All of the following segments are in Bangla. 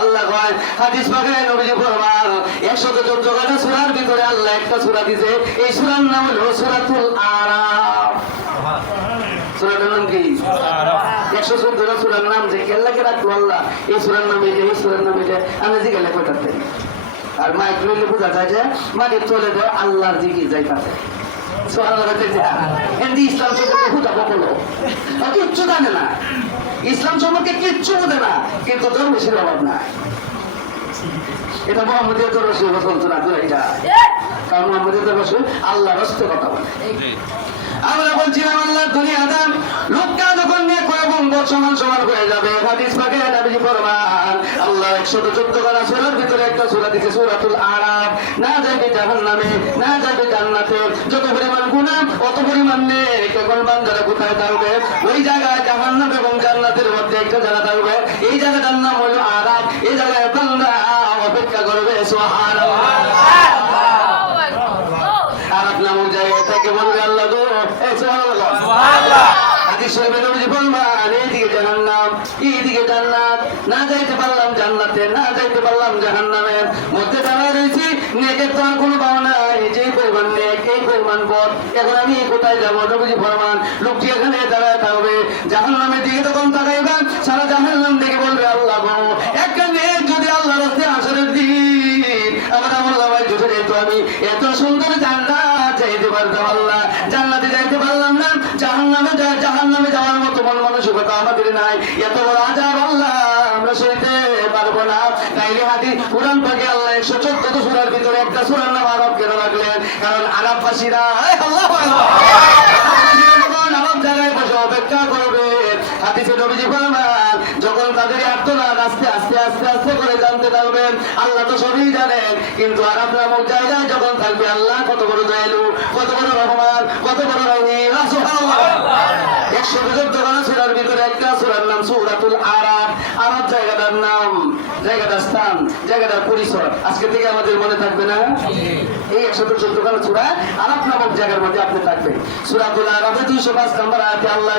আল্লাহ কয় হাদিস পাকে নবীজি ফরমান 114 সূরার ভিতরে আল্লাহ একটা সূরা দিয়েছে, এই সূরার নাম হলো সূরাতুল আরাফ। সূরাটার নাম কি? 114 সূরার নাম যে কেল্লাকে রাখলো আল্লাহ, এই সূরার নাম এটা, এই সূরার নাম এটা। আমি জিজ্ঞাসা কয়টাতে আর মাইক লইলে বোঝা যায় যে মাটির চলে দেয় আল্লাহর জিকির যাইতাছে। ইসলাম সম্পর্কে হুদা বলো কিচ্ছু জানে না, ইসলাম সম্পর্কে কিচ্ছু বোঝে না, কিন্তু দরবেশের অভাব নাই। এটা মোহাম্মদের দরবেশ চলতো না, এটা কারণ মোহাম্মদের দরবেশ আল্লাহর হস্তে কথা বলে। আমরা বলছিলাম আল্লাহর দুনিয়াতে লোকটা যখন সমান সমান হয়ে যাবে, হাদিস পাকে নবীজি ফরমান আল্লাহ 114 সূরার ভিতরে একটা সূরা দিয়েছে সূরাতুল আরাফ। না যাবে জাহান্নামে, না যাবে জান্নাতে, যত পরিমাণ গুনাহ অত পরিমাণ নেক। এখন বান্দারা কোথায় থাকবে? ওই জায়গায় জাহান্নাম এবং জান্নাতের মধ্যে একটা জায়গা থাকবে, এই জায়গাটার নাম হলো আরাফ। এই জায়গায় বান্দা অপেক্ষা করবে। সুবহানাল্লাহ। আরাফ নামক জায়গা থেকে বলবে আল্লাহ গো, সুবহানাল্লাহ সুবহানাল্লাহ। হাদিস শরীফে নবীজি ফরমান এইদিকে জাহান্নাম, এইদিকে জান্নাত, না যাইতে পারলাম জান্নাতে, না যাইতে পারলাম জাহান্নামে, মধ্যে দাঁড়ায় রয়েছি। নেকের তো আর কোনো পাওয়া নাই, যেই পরিমাণ নেক এই পরিমাণ পথ, এখন আমি কোথায় যাবো? নবীজি ফরমান লোকটি এখানে দাঁড়ায় থাকবে, জাহান্নামের দিকে তখন তাকাইবেন, সারা জাহান্নাম দেখে বলবে আল্লাহ গো, একটা নেক যদি আল্লাহর রাস্তে আসরের দিন আমার আমল্লাহ ভাই জুটে যেত, আমি এত সুন্দর জান্নাত যাইতে পারতাম, আল্লাহ জান্নাতে যাইতে পারলাম না, জাহান্নামে যাওয়ার মতো মন মানসিকতা আমাদের নাই, এত বড় আযাব আল্লাহ আমরা সইতে পারবো না। তাইলে হাদিস কুরআন পাকে আল্লাহ 114 সূরার ভিতরে একটা সূরার নাম আরাফ কেন রাখলেন? কারণ আরাফবাসীরা আল্লাহু আকবার আরাফ জায়গায় বসে অপেক্ষা করবে। হাদিসে নবীজি ফরমান যখন তাদের আত্মনাদ আস্তে আস্তে আস্তে আস্তে করে জানতে পারবেন, আল্লাহ তো সবই জানেন, কিন্তু আরাফ নামক জায়গায় যখন থাকবে আল্লাহ কত বড় দয়ালু, কত বড় রহমান, কত বড় রহিম। সুবহানাল্লাহ। 114 সূরার ভিতরে একটা সূরার নাম সূরাতুল আরাফ। আরাফ জায়গাটার নাম, জায়গাটার স্থান, জায়গাটার পরিসর আজকে থেকে আমাদের মনে থাকবে না? এই 114 সূরা আরাফ নামক জায়গার মধ্যে আপনি থাকবেন। সূরাতুল আরাফে 205 নম্বর আয়াতে আল্লাহ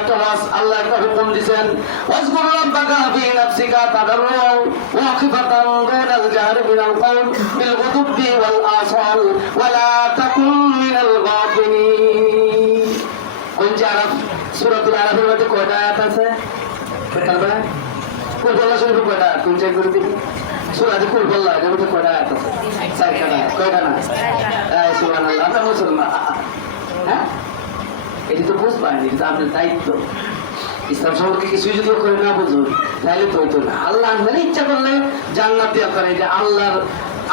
একটা হুকুম দিবেন, ওয়াজকুর রাব্বাকা ফি নাফসিকা তাদাররুআন ওয়া খিফাতান দুনাল জাহরি মিনাল কওল বিল গুদুবি ওয়াল আসাল ওয়া লা তাকুন মিনাল গাফিলিন। কোন আরাফ? সূরাতুল আরাফের মধ্যে কয়টা আয়াত আছে? কয়টা? কোন বলা শুরু কয়টা? কোন চেক করে দেখি। সূরাতে কুল বললা এর মধ্যে কয়টা আয়াত আছে? 4টা। কয়টা না? সুবহানাল্লাহ। আমরা মুসলমান। হ্যাঁ? এটা তো বুঝবেন, এটা আপনার দায়িত্ব। ইসলাম সম্পর্কে কিছুই যদি করে না বুঝুন তাহলে তো হইতো না। আল্লাহ মানে ইচ্ছা করলে জান্নাত দিয়ে আপনার এটা আল্লাহর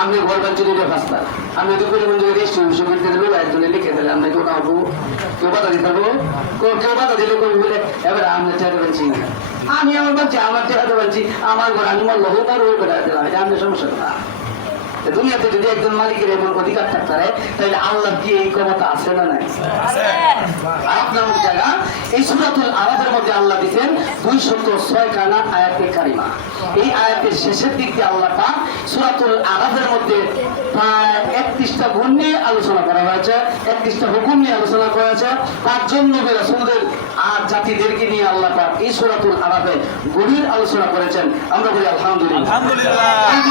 আপনি বলবেন যদি এটা ফাস্তা আমি তো করে মন যদি রেস্ট বিশ্ববিদ্যালয়ে একজনে লিখে দিলে আমরা কেউ না হবো, কেউ বাধা দিতে পারবো, কেউ বাধা দিলে কেউ বলে এবার আমরা টেকা পাচ্ছি না, আমি আমার বলছি আমার টেকাতে পারছি, আমার ঘর আমি মল্ল হোক আর ওই করে দিলাম, এটা আমাদের সমস্যা না। দুনিয়াতে যদি একজন মালিকের এমন অধিকার থাকতে পারে তাহলে আল্লাহ কি এই ক্ষমতা আছে না নাই? আরাফ নামক জায়গা এই সূরাতুল আরাফের মধ্যে আল্লাহ দিয়েছেন 206 খানা আয়াতে কারিমা। এই আয়াতের শেষের দিক দিয়ে আল্লাহ পাক সূরাতুল আরাফের মধ্যে প্রায় 31টা গুণ নিয়ে আলোচনা করা হয়েছে, 31টা হুকুম নিয়ে আলোচনা করা হয়েছে। 5 জন নবী রাসূলদের আর জাতিদেরকে নিয়ে আল্লাহ পাক এই সূরাতুল আরাফে গভীর আলোচনা করেছেন। আমরা বলি আলহামদুলিল্লাহ। আলহামদুলিল্লাহ।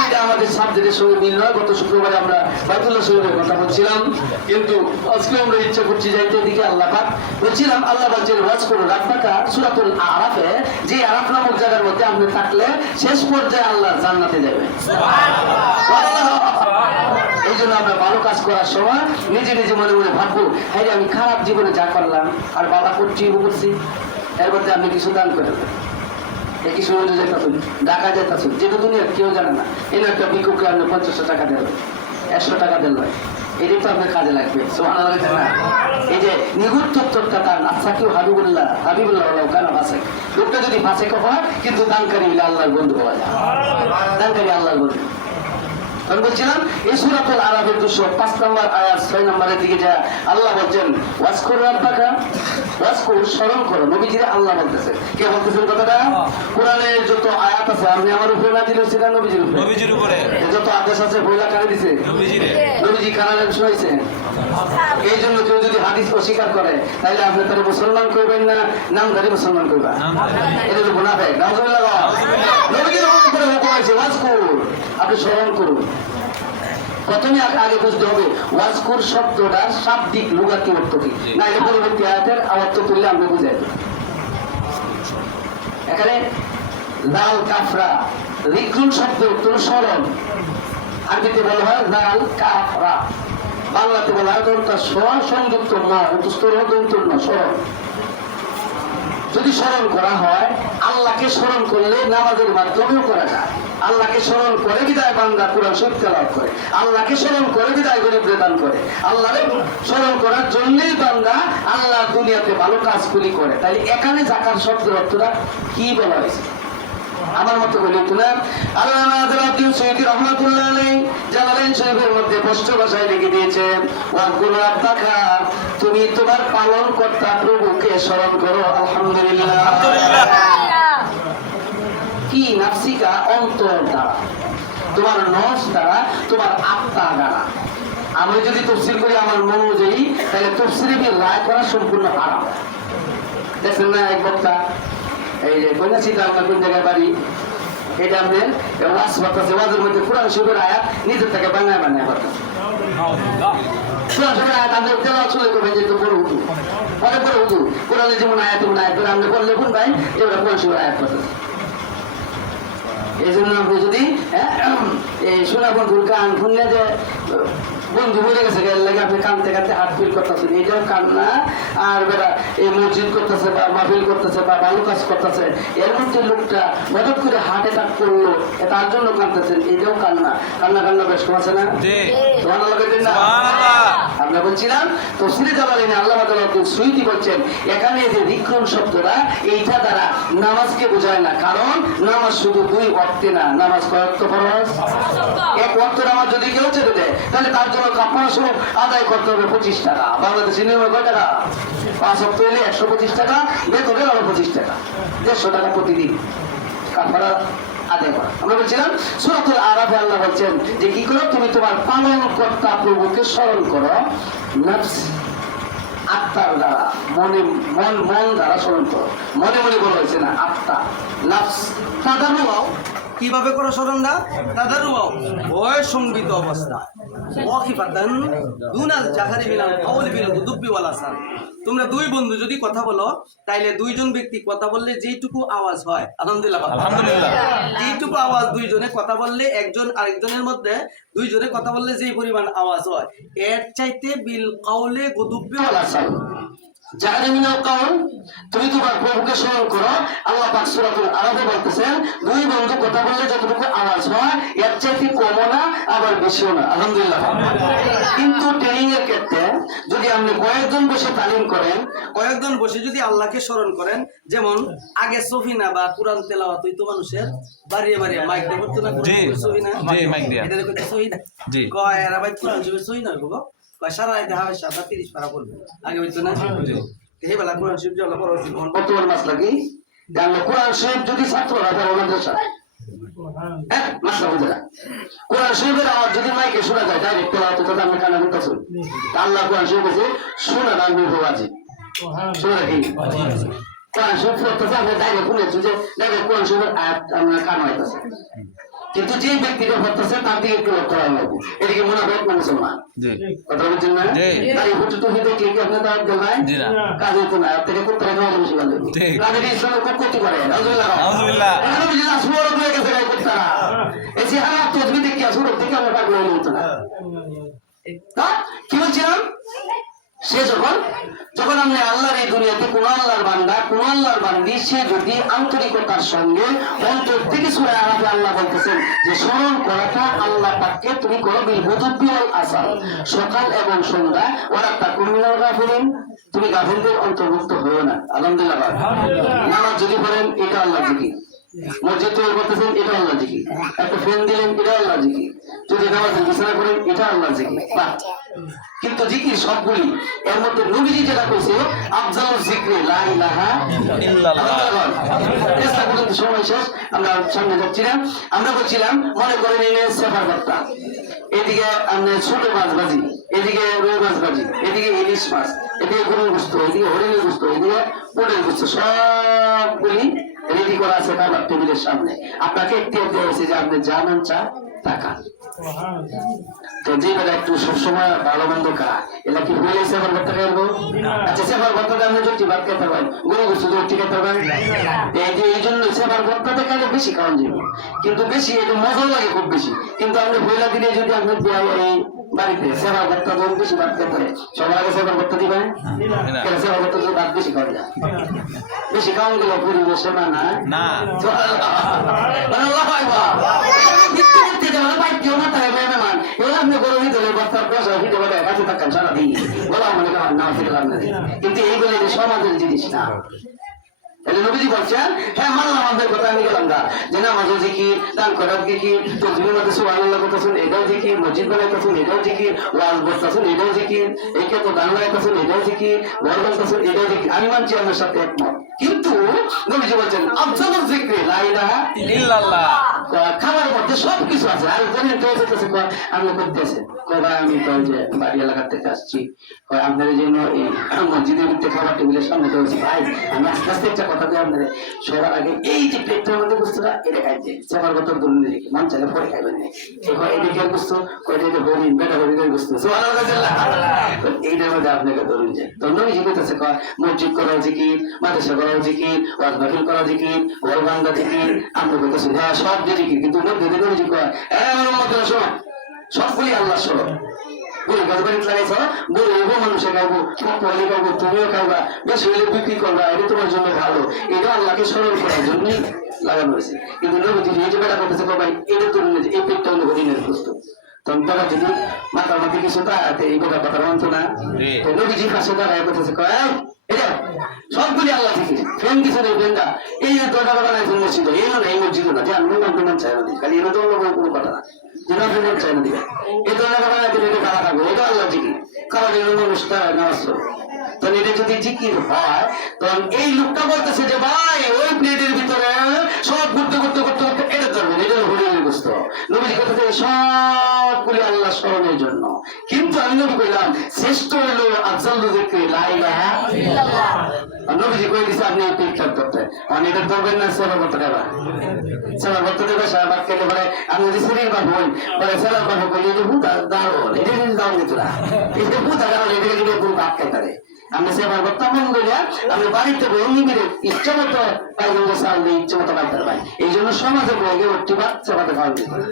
এটা আমাদের সাবজেক্টের সঙ্গে মিল নয়। গত শুক্রবারে আমরা বাইতুল্লাহ শরীফের কথা বলছিলাম, কিন্তু আজকে আমরা ইচ্ছা করছি যাইতে দিকে আল্লাহ পাক বলছিলাম, আল্লাহ বলছেন ওয়াজ করো রাব্বাকা সূরাতুল আরাফে, যে আরাফ নামক জায়গার মধ্যে আপনি থাকলে শেষ পর্যায়ে আল্লাহ জান্নাতে যাবেন। এই জন্য আমরা ভালো কাজ করার সময় নিজে নিজে মনে মনে ভাববো, হ্যাঁ আমি খারাপ জীবনে যা করলাম আর বাবা করছি এর মধ্যে আপনি কিছু দান করে দেবেন। একই সময় যেতেছেন ঢাকা যেতেছেন, যেটা দুনিয়া কেউ জানে না, এর একটা ভিক্ষুককে আপনি 50 টাকা দেবেন, 100 টাকা দেবেন, এটাই তো আপনার কাজে লাগবে। এই যে নিগুড় তত্ত্বটা তার আচ্ছা কেউ হাবিবুল্লাহ কেন ফাঁসে, লোকটা যদি ফাঁসে হয় কিন্তু দানকারী হলে আল্লাহর বন্ধু হওয়া যায়, দানকারী আল্লাহর বন্ধু। আমি বলছিলাম এই সূরাতুল আরাফের 205 নম্বর আয়াত 6 নম্বরের দিকে যা আল্লাহ বলছেন ওয়াজকুর রাব্বাকা, ওয়াজকুর স্মরণ করো। নবীজিরে আল্লাহ বলতেছে, কে বলতেছেন কথাটা? কোরআনের যত আয়াত আছে আপনি আমার উপরে না দিলে সেটা নবীজির উপরে, যত আদেশ আছে বইলা কানে দিছে নবীজি, কানে শুনাইছে। এই জন্য কেউ যদি হাদিস অস্বীকার করে তাহলে আপনি তারা মুসলমান করবেন না নামধারী মুসলমান করবা, এটা তো মুনাফিক। নাউজুবিল্লাহ। নবীর উপরে হুকুম আছে ওয়াজকুর, আপনি স্মরণ করুন। প্রথমে আগে বুঝতে হবে ওয়াজকুর শব্দটার শাব্দিক লুগাতি অর্থ কি, না এটা পরবর্তী আয়াতের অর্থ তুললে আমরা বুঝাই দেব। এখানে লাল কাফরা রিক্রুন শব্দ অর্থ স্মরণ, আরবিতে বলা হয় লাল কাফরা, বাংলাতে বলা হয় সংযুক্ত স্মরণ। যদি স্মরণ করা হয়, আল্লাহকে স্মরণ করলে নামাজের মাধ্যমেও করা যায়। আল্লাহকে স্মরণ করে বিদায় বান্দা কোরআন শরীফ তেলাওয়াত করে, আল্লাহকে স্মরণ করে বিদায় গরিব দান করে, আল্লাহকে স্মরণ করার জন্যই বান্দা আল্লাহ দুনিয়াতে ভালো কাজগুলি করে। তাই এখানে যাকাত শব্দের অর্থটা কি বলা হয়েছে আমার মতো বলি না। আল্লাহ নাযিরউদ্দিন সৈয়দী রাহমাতুল্লাহ আলাইহি জালালাইন শরীফের মধ্যে স্পষ্ট ভাষায় লিখে দিয়েছেন, ওয়াকুল রাব্বাকা, তুমি তোমার পালন কর্তা প্রভুকে স্মরণ করো। আলহামদুলিল্লাহ। কি নাফসিকা, অন্তর দ্বারা, তোমার নফস দ্বারা, তোমার আত্মা দ্বারা। আমি যদি তাফসীর করি আমার মন অনুযায়ী, তাহলে তাফসীরে রায় করা সম্পূর্ণ হারাম। দেখেন না এক বক্তা এই যে কন্যাশীতে আপনার কোন জায়গায় বাড়ি, এটা আমাদের ওয়াজ করতেছে, ওয়াজের মধ্যে কোরআন শরীফের আয়াত নিজের থেকে বানায় করতেছে। কোরআন শরীফের আয়াত আমাদের তেলাওয়াত শুরু করবেন যে তো বড় হুজুর, অনেক বড় হুজুর, কোরআনে যেমন আয়াত তেমন আয়াত করে আমরা বললে কোন ভাই এবার কোরআন শরীফের আয়াত করতেছে। এই জন্য আপনি যদি এই শোনা বন্ধুর কান শুনলে যে বন্ধু বলে গেছে লাগে আপনি কানতে কানতে হাত ফিল করতেছেন, এটাও কান না। আর বেটা এই মসজিদ করতেছে বা মাহফিল করতেছে বা ভালো কাজ করতেছে, এর মধ্যে লোকটা মদত করে হার্ট অ্যাটাক করলো, তার জন্য কানতেছেন, এটাও কান না। কান্না বেশ কম আছে না? আমরা বলছিলাম তো শ্রী জালালিনী আল্লাহ সুইতি বলছেন এখানে যে বিক্রম শব্দটা এইটা দ্বারা নামাজকে বোঝায় না, কারণ নামাজ শুধু দুই ওয়াক্তে না, নামাজ কয় ওয়াক্ত ফরজ? এক ওয়াক্ত নামাজ যদি কেউ ছেড়ে দেয় তাহলে তার জন্য কাফারা শুরু আদায় করতে হবে 25 টাকা। বাংলাদেশে নিয়মে কয় টাকা? 5 ওয়াক্ত হলে 125 টাকা, বেতনের আরো 25 টাকা, 150 টাকা প্রতিদিন কাফারা আদায় করা। আমরা বলছিলাম সূরাতুল আরাফে আল্লাহ বলছেন যে কি করো, তুমি তোমার পালনকর্তা প্রভুকে স্মরণ করো, নফস আত্মার দ্বারা, মন দ্বারা স্মরণ করো। মনে মনে বলা হয়েছে না, আত্মা নফস। তাদাররুও কিভাবে করো স্মরণটা? তাদাররুও ভয় সংবিত অবস্থা, ওয়াকিফাতান দুনাল জাহারি মিনাল কাওলি বিল গুদুবি ওয়াল আসাল। তোমরা দুই বন্ধু যদি কথা বলো, তাইলে দুইজন ব্যক্তি কথা বললে যেইটুকু আওয়াজ হয়, আলহামদুলিল্লাহ, যেইটুকু আওয়াজ দুইজনে কথা বললে, একজন আরেকজনের মধ্যে দুইজনে কথা বললে যেই পরিমাণ আওয়াজ হয়, এর চাইতে বিল কাওলে গুদুবি ওয়াল আসাল জাহারি মিনাল কাওল, তুমি তোমার প্রভুকে স্মরণ করো। আল্লাহ পাক সূরাতুল আরাফে বলতেছেন দুই বন্ধু কথা বললে যতটুকু আওয়াজ হয় এর চাইতে কমও না আবার বেশিও না, আলহামদুলিল্লাহ। কিন্তু ট্রেনিং এর ক্ষেত্রে যদি আপনি কয়েকজন বসে তালিম করেন, কয়েকজন বসে যদি আল্লাহকে স্মরণ করেন, যেমন আগে সফিনা বা কোরআন তেলাওয়াত হইতো মানুষের বাড়িয়ে বাড়িয়ে মাইক দিয়ে করতো না, সফিনা এটা দেখো সহিনা কয় এরা ভাই কোরআন শরীফ সহিনা হইবো সারা রাত দেখা হয় 30 পারা পড়বে, আগে হইতো না। এই বেলা কোরআন শরীফ যখন পড়া হচ্ছে বর্তমান মাসলা কি জানলো, কোরআন শরীফ যদি ছাত্ররা পড়ে মাদ্রাসা মাসলা বুঝে না, কোরআন শরীফের আওয়াজ যদি মাইকে শোনা যায় ডাইরেক্ট তেলাওয়াত তো আমরা কানে শুনতেছি। আল্লাহ কোরআন শরীফ বলেছে শোনা দান বিভাজি, শোনা কি কোরআন শরীফ পড়তেছে আমরা ডাইরেক্ট শুনেছি যে ডাইরেক্ট কোরআন শরীফের আয়াত আমরা কান হইতাছে, কিন্তু যে ব্যক্তিটা পড়তেছে তার দিকে একটু লক্ষ্য রাখা লাগবে। এটা কি মুনাফিক না মুসলমান? কথা বলছেন না? তাই হুজুর তো দেখলে কি আপনি তার দেখায় কাজ হতো না, থেকে করতে রাখা হবে বেশি ভালো। তাদের ইসলামে খুব ক্ষতি করে। আলহামদুলিল্লাহ, আলহামদুলিল্লাহ। আলহামদুলিল্লাহ সুবহান হয়ে গেছে ভাই করতে না। এই যে হারাত তো তুমি দেখি আসুর থেকে আমরা পাগল হয়ে যেত না। কি বলছিলাম? সে যখন আপনি আল্লাহর এই দুনিয়াতে কোন আল্লাহর বান্দা, কোন আল্লাহর বান্দি, সে যদি আন্তরিকতার সঙ্গে অন্তর থেকে সূরা আরাফে আল্লাহ বলতেছেন যে স্মরণ করাটা আল্লাহ পাককে তুমি করো বিল গুদুবি ওয়াল আসাল, সকাল এবং সন্ধ্যা, ওয়ালা তাকুন মিনাল গাফিলিন, তুমি গাফিলদের অন্তর্ভুক্ত হও না। আলহামদুলিল্লাহ। নামাজ যদি পড়েন এটা আল্লাহ জিকির, মসজিদ তৈরি করতেছেন এটা আল্লাহ জিকির, একটা ফ্যান দিলেন এটা আল্লাহ জিকির, যদি নামাজের বিছানা করেন এটা আল্লাহ জিকির। বাহ, কিন্তু জিকির সবগুলি, এর মধ্যে নবীজি যেটা কইছে আফজালুল যিকরি লা ইলাহা ইল্লাল্লাহ। চেষ্টা করতে সময় শেষ, আমরা সামনে যাচ্ছিলাম। আমরা বলছিলাম মনে করেন এনে সেফার বার্তা, এদিকে আপনার ছোট মাছ ভাজি, এদিকে রুই মাছ ভাজি, এদিকে ইলিশ মাছ, এদিকে গরুর গোস্ত, এদিকে হরিণের গোস্ত, এদিকে পোটের গোস্ত, সবগুলি রেডি করা আছে খাবার টেবিলের সামনে। আপনাকে একটি দেওয়া হয়েছে যে আপনি যা মন চা টাকা। তো যে বেলা একটু সবসময় ভালো মন্দ খা, এলা কি ভুলে সেবার ভর্তা খাইবো? আচ্ছা সেবার ভর্তাটা আপনি যদি ভাত খেতে পারেন, গরু গোস্ত রুটি খেতে পারেন, এই জন্য সেবার ভর্তাটা খাইলে বেশি খাওয়ান যাবে, কিন্তু বেশি এটা মজাও লাগে খুব বেশি। কিন্তু আপনি ভুলা দিলে যদি আপনি এই বাড়িতে সেবার ভর্তা যখন বেশি ভাত খেতে হয়, সবার আগে সেবার ভর্তা দিবেন, সেবার ভর্তা তো ভাত বেশি খাওয়া যায়, বেশি খাওয়ান গেলে পরিবেশে না কিন্তু এইগুলো সমাজের জিনিস না। নবীজি বলছেন, হ্যাঁ মানলাম আমাদের কথা, আমি গেলাম না যে নামাজও জিকির, দান করার জিকির, তসবিহের মধ্যে সুবহানাল্লাহ করতেছেন এটাও জিকির, মসজিদ বানাইতেছেন এটাও জিকির, ওয়াজ বলতেছেন এটাও জিকির, এইকে তো গান গাইতেছেন এটাও জিকির, ঘর বলতেছেন এটাও জিকির, আমি মানছি আমার সাথে একমত। কিন্তু নবীজি বলছেন আফজালুল যিকরি লা ইলাহা ইল্লাল্লাহ। খাবার মধ্যে সবকিছু আছে। আর জানেন কেউ বলতেছে আমি করতেছে আমি যে বাড়ি এলাকার থেকে আসছি, আপনার জন্য এই মসজিদের ভিতরে খাবার টেবিলের সামনে বলছি ভাই আমি আস্তে আস্তে একটা কথা বলি আপনাদের, সবার আগে এই যে পেটটার মধ্যে বুঝতে এটা খাইছে সেবার কথা ধরুন দেখি মন চাইলে পরে খাইবেন না, এদিকে বুঝতো কয়টা হরিণ বেটা হরিণের বুঝতো এইটার মধ্যে আপনাকে ধরুন যে তখন জিজ্ঞেস মসজিদ করা জিকির, মাদ্রাসা করা জিকির, ওয়াজ মাহফিল করা জিকির, ঘর বান্ধা জিকির, আপনি বলতেছেন হ্যাঁ সব যে জিকির, কিন্তু মধ্যে দেখে জিকির হয় আমার মধ্যে শোনো সবগুলি আল্লাহ স্বরূপ। গরু গাছ বাড়িতে লাগাইছ, গরু এগো মানুষে খাবো, পলি খাবো, তুমিও খাবা, বেশি হলে বিক্রি করবা, এটা তোমার জন্য ভালো, এটা আল্লাহকে স্মরণ করার জন্যই লাগানো হয়েছে। কিন্তু নবীজি এই যে বেটা করতেছে ভাই এটা তো এই পেটটা হলো হরিণের বস্তু, তখন তারা যদি মাথার মধ্যে কিছু তাতে এই কথা কথা মানতো না। নবীজির পাশে তারা করতেছে এটা সবগুলি আল্লাহ থেকে ফ্রেন কিছু নেই, ফ্রেন্ডা এই যে দরজা বানাইছেন মসজিদ, এই না এই মসজিদ না, যে আমি নাম চাই না খালি এটা তো অন্য কোনো কথা না, যে নাম চাই না দিবে এই দরজা বানাইতে এটা খারাপ থাকবে, এটা আল্লাহ থেকে খাবার জন্য অনুষ্ঠান নামাজ পড়বে। তখন এটা যদি জিকির হয় তখন এই লোকটা বলতেছে যে ভাই ওই প্লেটের ভিতরে সব ঘুরতে ঘুরতে ঘুরতে ঘুরতে এটা ধরবেন, এটা হরিণের বস্তু। নবীজি কথা সবগুলি আল্লাহ স্মরণের জন্য। কিন্তু আমি নবী কইলাম শ্রেষ্ঠ হলো আফজালুল যিকরি লা ইলাহা ইল্লাল্লাহ। নবীজি কই দিছে আপনি এই পেটটা ধরতে, মানে এটা ধরবেন না সেবা করতে দেবা, সেবা করতে দেবে সাহাবাত কেটে পরে আমি যদি শরীর বা বই বলে সেবা করবো বলি যে ভূত দাঁড়ো এটা যদি দাও দিত না, এটা ভূত দাঁড়ো এটা যদি ভূত ভাত খাইতে পারে। আমি সেবার করতাম মন করিয়া আমি বাড়িতে বই নিবিড়ে ইচ্ছা মতো পাইলে চাল দিয়ে ইচ্ছা মতো পাইতে পারি, এই জন্য সমাজের বইকে একটি ভাত সেবাতে খাওয়া দিতে পারে।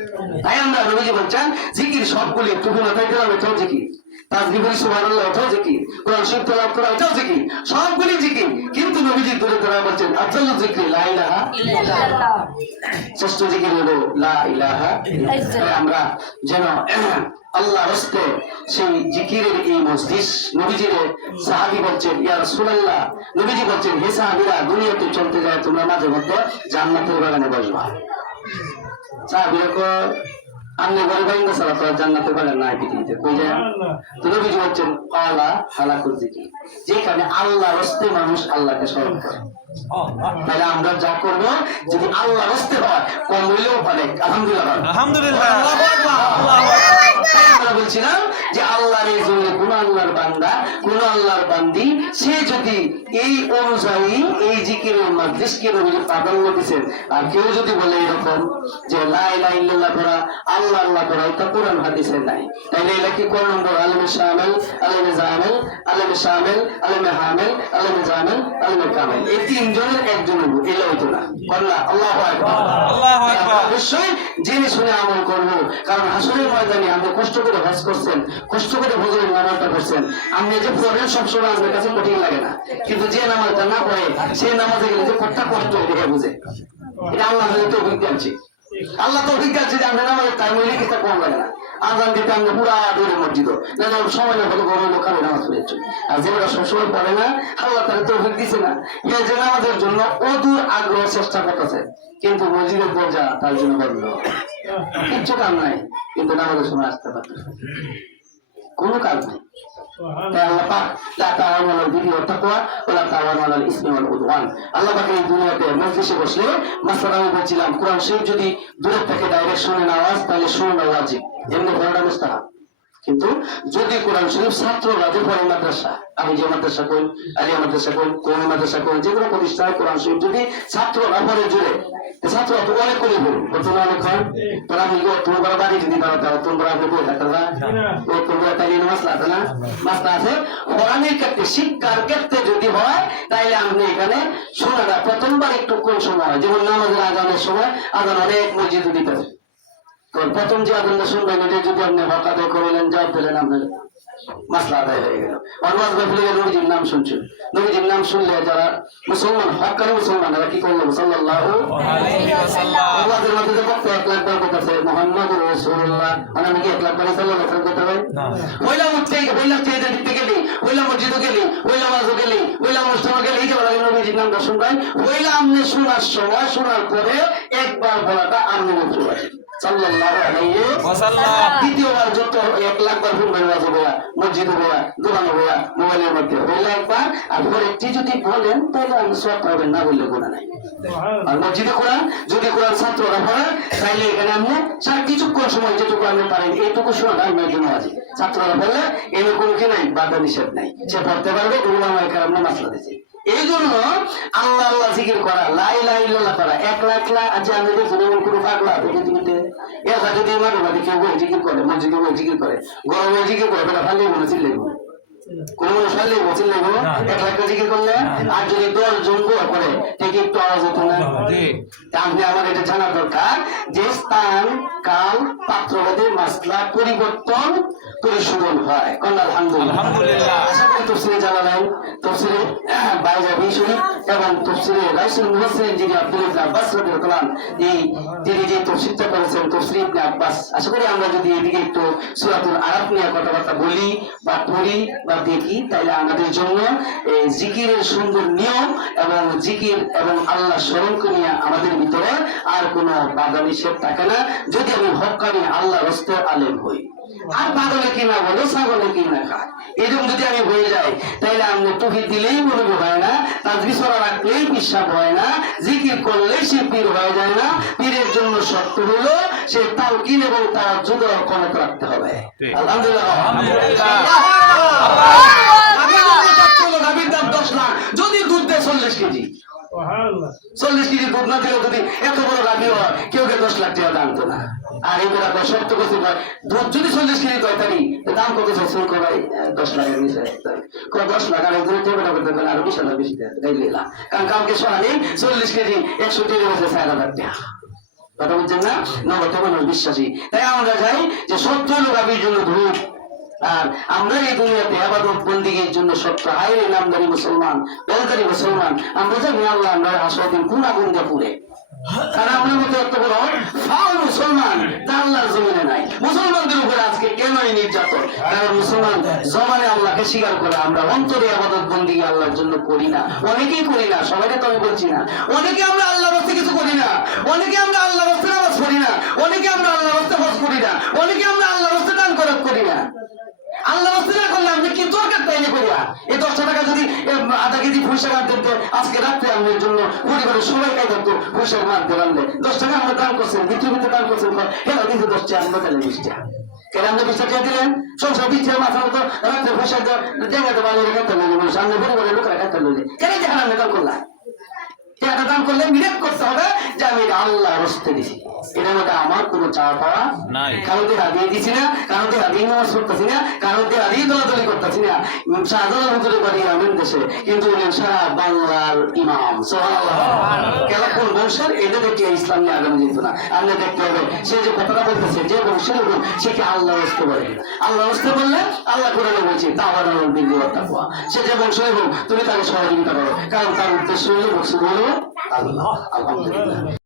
তাই আমরা নবীজি বলছেন জিকির সবগুলি টুকু মাথায় দিলাম এটাও জিকির, তাসবিহ সুবহানাল্লাহ এটাও জিকির, কোরআন শরীফ তেলাওয়াত করা এটাও জিকির, সবগুলি জিকির। কিন্তু নবীজি দূরে দূরে বলছেন আফজালুল যিকরি লা ইলাহা ইল্লাল্লাহ, শ্রেষ্ঠ জিকির হলো লা ইলাহা ইল্লাল্লাহ। আমরা যেন আল্লাহ রাস্তে সেই জিকিরের এই মজলিস, নবীজির সাহাবী বলছেন ইয়া রাসূলুল্লাহ, নবীজি বলছেন হে সাহাবীরা দুনিয়াতে চলতে যায় তোমরা মাঝে মধ্যে জান্নাতের বাগানে বসবা। সাহাবীরা আমনে ঘরে বাইন্দা সারা তো জান্নাতের বাগান নাই পৃথিবীতে কই যায়। তো নবীজি বলছেন আলা হালাকুল জিকির, যেখানে আল্লাহ রাস্তে মানুষ আল্লাহকে স্মরণ করে। তাহলে আমরা যা করবো যদি আল্লাহ রাস্তে হয় কম হইলেও পারে আলহামদুলিল্লাহ আলহামদুলিল্লাহ আমরা বলছিলাম যে আল্লাহর এই জন্য কোন আল্লাহর বান্দা কোন আল্লাহর বান্দি সে যদি এই অনুযায়ী এই জিকিরের মজলিসকে নবীজি প্রাধান্য দিয়েছেন, আর কেউ যদি বলে এরকম যে লা ইলাহা ইল্লাল্লাহ করা আল্লাহ আল্লাহ করা এটা কোরআন হাদিসে নাই, তাহলে এটা কি কোন নম্বর আলেমে শামিল আলেমে জামিল আলেমে শামিল আলেমে হামিল আলেমে জামিল আলেমে কামিল, এই তিনজনের একজন হইব, এটা হইতো না। আল্লাহু আকবার আল্লাহু আকবার। অবশ্যই জেনে শুনে আমল করবো, কারণ হাসরের ময়দানে আপনি কষ্ট করে হজ করছেন, কষ্ট করে ফজরের নামাজটা করছেন, আপনি যে পড়েন সবসময় আপনার কাছে কঠিন লাগে না, কিন্তু যে নামাজটা না পড়ে সেই নামাজে গেলে যে কতটা কষ্ট দেখে বুঝে, এটা আল্লাহ তৌফিক দিয়েছে। আল্লাহ তৌফিক দিয়েছে যে আমরা নামাজের টাইম হইলে কিছু কম লাগে না, আজান দিতে আমরা পুরা দূরে মসজিদ না সময় না হলে বড় লোক আমি নামাজ পড়েছি, আর যেগুলো সবসময় পড়ে না আল্লাহ তারা তৌফিক দিছে না, এই যে নামাজের জন্য অদূর আগ্রহ চেষ্টা করতেছে, কিন্তু মসজিদের দরজা তার জন্য বন্ধ, কিচ্ছু কাম নাই, কিন্তু নামাজের সময় আসতে পারতেছে। কোনো কাজ নেই। তাই আল্লাহ পাক লা তাওয়ানু আলাল বিররি ওয়াত তাকওয়া ওয়া লা তাওয়ানু আলাল ইসমি ওয়াল উদওয়ান। আল্লাহ পাক এই দুনিয়াতে মজলিসে বসলে মাসআলা আমি বলছিলাম কোরআন শরীফ যদি দূর থেকে ডাইরেক্ট শুনেন আওয়াজ তাহলে শোনা ওয়াজিব, এমনি পড়াটা মুস্তাহাব। কিন্তু যদি কোরআন শরীফ ছাত্ররা যে পড়ে মাদ্রাসা, আমি যে মাদ্রাসা করি, আলিয়া মাদ্রাসা করি, কোরআন মাদ্রাসা করি, যে কোনো প্রতিষ্ঠানে কোরআন শরীফ যদি ছাত্ররা পড়ে জুড়ে, ছাত্র তো অনেক করে বলি বর্তমানে অনেক হয় তোরা আমি তোমার বাড়ি যদি দাঁড়াতে হবে তোমরা আপনি বই থাকতে না তোমরা তাই মাসলা আছে না, মাসলা আছে কোরআনের ক্ষেত্রে শিক্ষার ক্ষেত্রে যদি হয় তাইলে আপনি এখানে শোনাটা প্রথমবার একটু কোন সময় হয়, যেমন নামাজের আজানের সময় আজান অনেক মসজিদ দিতে হবে, প্রথম যে আজানটা শুনবেন এটা যদি আপনি হক আদায় করলেন জবাব দিলেন আপনার মাসলা আদায় হয়ে গেল। অনওয়াজ ভাই নবীজির নাম শুনছেন, নবীজির নাম শুনলে যারা মুসলমান হক্কানি মুসলমান এরা কি করলো সাল্লাল্লাহু আলাইহি ওয়াসাল্লাম আওয়াজের মধ্যে যে বক্তা 1 লাখ বার করতেছে মুহাম্মাদুর রাসূলুল্লাহ, মানে আমি কি 1 লাখ বার সাল্লাল্লাহু আলাইহি ওয়াসাল্লাম করতে পারি না? ওইলা উঠতে ওইলা চেয়ে দিতে গেলি, ওইলা মসজিদে গেলি, ওইলা ওয়াজে গেলি, ওইলা অনুষ্ঠানে গেলি, এই যে বলা নবীজির নাম দর্শন করেন, ওইলা আপনি শোনার সময় শোনার পরে একবার বলাটা আপনি বলতে পারেন সাল্লাল্লাহু আলাইহি ওয়াসাল্লাম। দ্বিতীয়বার যত 1 লাখ বার শুনবেন ওয়াজে বলা, মসজিদে বলা, দোকানে বলা, মোবাইলের মধ্যে বললে একবার, আর পরেরটি যদি বলেন তাহলে আমি সওয়াব পাবেন, না বললে গুনাহ নাই। আর মসজিদে কোরআন যদি কোরআন ছাত্ররা পড়ে তাইলে এখানে আপনি সারা কিছুক্ষণ সময় যেটুকু আপনি পারেন এইটুকু শোনা আপনার জন্য আছে। ছাত্ররা বললে এমনি কোনো কি নাই, বাধা নিষেধ নাই, সে পড়তে পারবে, উলামায়ে কেরাম মাসলা দিয়েছে। এই জন্য আল্লাহ আল্লাহ জিকির করা, লা ইলাহা ইল্লাল্লাহ করা 1 লাখ লাখ আছে। আমি দেখি যেমন কোনো পাগলা আছে পৃথিবীতে এরা যদি আমার বাড়ি কেউ জিকির করে, মসজিদে জিকির করে, গরমে জিকির করে, বেটা ফালিয়ে মনে চিল্লাই কোন সালে বলছিল 1 লাখ জিকির করলে, আর যদি 10 জন করে ঠিক একটু আওয়াজ হতো না। আপনি আমার এটা জানা দরকার যে স্থান কাল পাত্রভেদে মাসলা পরিবর্তন পরিশোধন হয়। আলহামদুলিল্লাহ। আশা করি তাফসীরে জানালেন, তাফসীরে বাইজাবি শরীফ এবং তাফসীরে রাইসুল মুফাসসিরিন যিনি আব্দুল ইবনে আব্বাস রাদিয়াল্লাহু আনহু তিনি যে তাফসীরটা করেছেন তাফসীর ইবনে আব্বাস, আশা করি আমরা যদি এদিকে একটু সূরাতুল আরাফ নিয়ে কথাবার্তা বলি বা পড়ি বা দেখি তাহলে আমাদের জন্য এই জিকিরের সুন্দর নিয়ম এবং জিকির এবং আল্লাহ স্মরণকে নিয়ে আমাদের ভিতরে আর কোনো বাধা নিষেধ থাকে না, যদি আমি হক্কানি আল্লাহ রাস্তায় আলেম হই। আর পাগলে কি না বলে, ছাগলে কি না খায়, এরকম যদি আমি হয়ে যাই তাহলে আমি তৌহিদ দিলেই মনোযোগ হয় না, তাসবিহ পড়া রাখলেই বিশ্বাস হয় না, জিকির করলেই সে পীর হয়ে যায় না। পীরের জন্য শর্ত হলো সে তাওকিল এবং তাওয়াজ্জুদ কমত রাখতে হবে। আলহামদুলিল্লাহ। গাভীর দাম 10 লাখ, যদি দুধ দেয় 40 কেজি, 40 কেজি দুধ না দিলে যদি এত বড় গাভী হয় কেউ 10 লাখ টাকা দাম তো না। আর এগুলা সত্য কথা দুধ যদি 40 কেজি হয় তাহলে দাম কত চাইছে ভাই? 10 লাখের নিচে 10 লাখ। আর একজন টেবিটা করতে পারে আরো 20 হাজার বেশি দেয়, কারণ কাউকে সরানি 40 কেজি 100 টাকা হচ্ছে 4,000 টাকা। কথা বুঝছেন না? নগদ মানুষ বিশ্বাসী। তাই আমরা যাই যে সত্য গাভীর জন্য দুধ, আর আমরা এই দুনিয়াতে ইবাদত বন্দেগীর জন্য সত্য হায়রে নামদারি মুসলমান, বেলদারি মুসলমান। আমরা জানি আল্লাহ আমরা হাসদিন গুনাগুন দিয়ে পুরে, কারণ আমরা মতো এত বড় ফাও মুসলমান তা আল্লাহর জমিনে নাই। মুসলমানদের উপরে আজকে কেন এই নির্যাতন? কারণ মুসলমান জমানে আল্লাহকে স্বীকার করে, আমরা অন্তরে ইবাদত বন্দেগী আল্লাহর জন্য করি না। অনেকেই করি না, সবাইকে তো আমি বলছি না। অনেকে আমরা আল্লাহর রাস্তায় কিছু করি না, অনেকে আমরা আল্লাহর রাস্তায় নামাজ পড়ি না, অনেকে আমরা আল্লাহর রাস্তায় হজ করি না, অনেকে আমরা আল্লাহর রাস্তায় দান খরচ করি না। আল্লাহ রাস্তায় না করলে আপনি কি দরকার তাই না করিয়া এই 10 টাকা যদি আধা কেজি পুঁইশাক আনতে আজকে রাত্রে আমাদের জন্য পরিবারের সবাই খাই থাকতো, পুঁইশাক মারতে আনলে 10 টাকা আমরা দান করছেন, ভিতরে দান করছেন, হেলা দিতে 10 টাকা আমরা তাহলে 20 টাকা কেন আপনি 20 টাকা দিলেন? সংসার 20 টাকা মাথার মতো রাত্রে পুঁইশাক জায়গাতে বানিয়ে রেখে লইলে সামনে পরিবারের লোকেরা খাইতে লইলে কেন যে হারামে দান করলাম? টাকা দান করলে নিরেট করতে হবে যে আমি আল্লাহ রাস্তায় দিছি, এটা মধ্যে আমার কোনো চাওয়া পাওয়া নাই। কারো দিয়ে হাদিয়ে দিছি না, কারো দিয়ে হাদিয়ে নামাজ পড়তেছি না, কারো দিয়ে হাদিয়ে দলাদলি করতেছি না। শাহজালাল হুজুরের বাড়ি গ্রামীণ দেশে, কিন্তু উনি সারা বাংলার ইমাম। সুবহানাল্লাহ। কেন কোন বংশের? এটা দেখলে ইসলাম নিয়ে আগামী যেত না। আপনি দেখতে হবে সে যে কথাটা বলতেছে যে বংশের লোক সে কি আল্লাহ রাস্তায় বলে? আল্লাহ রাস্তায় বললে আল্লাহ কোরআনে বলছে তাওয়ানুল বিররি ওয়াত তাকওয়া। সে যে বংশের লোক তুমি তাকে সহযোগিতা করো, কারণ তার উদ্দেশ্য হলো বংশ বলো আল্লাহ। আলহামদুলিল্লাহ।